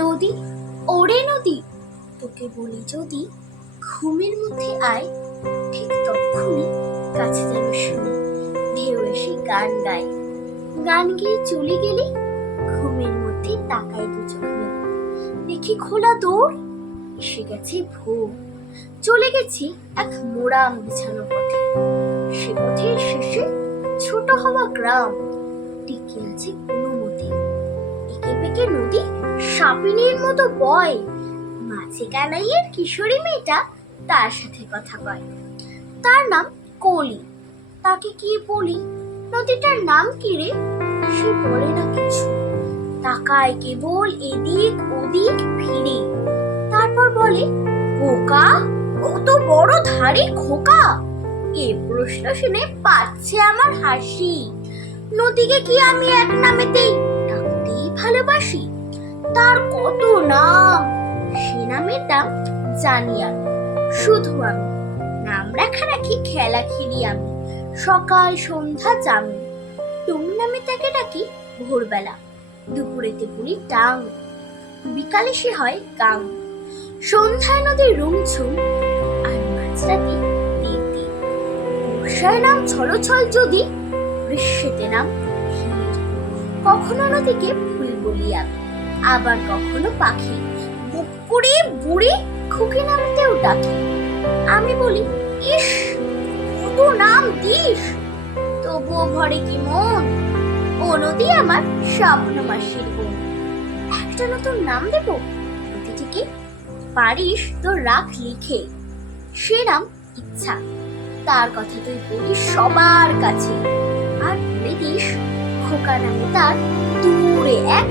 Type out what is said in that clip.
নদী, ওরে নদী, তোকে বলি যদি ঘুমের মধ্যে আয়, ঠিক তখনই কাছে যেন শুনি ঢেউ এসে গান গায়। গান গেয়ে চলে গেলে ঘুমের মধ্যে তাকাই দু চোখ মেলে, দেখি খোলা দৌড়, এসে গেছে ভোর। চলে গেছি এক মোরাম বিছানো পথে, সে পথের শেষে ছোট হওয়া গ্রাম টিকে আছে কোনো মতে। একে বেঁকে নদী সাপিনীর মতো বয়, মাঝে কানাইয়ের কিশোরী মেয়েটা তার সাথে কথা কয়। তার নাম কলি। তাকে কি বলি, নদীটার নাম কি রে, সে বলে না কিছু, তাকায় কেবল এদিক ওদিক ফিরে। তারপর বলে, বোকা, কত বড় ধারে খোকা। এ প্রশ্ন শুনে পাচ্ছে আমার হাসি। নদীকে কি আমি এক নামেতেই ডাকতেই ভালোবাসি? তার কত নাম, সে নামের দাম জানি আমি। শুধু আমি নাম রাখি খেলা খেলি আমি, সকাল সন্ধ্যা জামি। টুং নামে তাকে ডাকি ভোরবেলা, দুপুরেতে বলি টাং, বিকালে সে হয় গাং। সন্ধ্যায় নদীর রুমঝুম, আর মাঝরাতে তিতি। বর্ষায় নাম ছলছল যদি, গ্রীষ্মেতে নাম ধীর। কখনো নদীকে ফুল বলি আমি, আবার কখনো পাখি। বুক করে বুড়ি খুকি নামতেও ডাকি। আমি বলি, ইস, কত নাম দিস, তবুও ভরে কি মন। ও নদী আমার স্বপ্ন মাসির বোন। একটা নতুন নাম দেব নদীটিকে, পারিস তো রাখ লিখে। সে নাম ইচ্ছা, তার কথা তুই বলিস সবার কাছে। আর বলে দিস খোকা নামে তার দূরে এক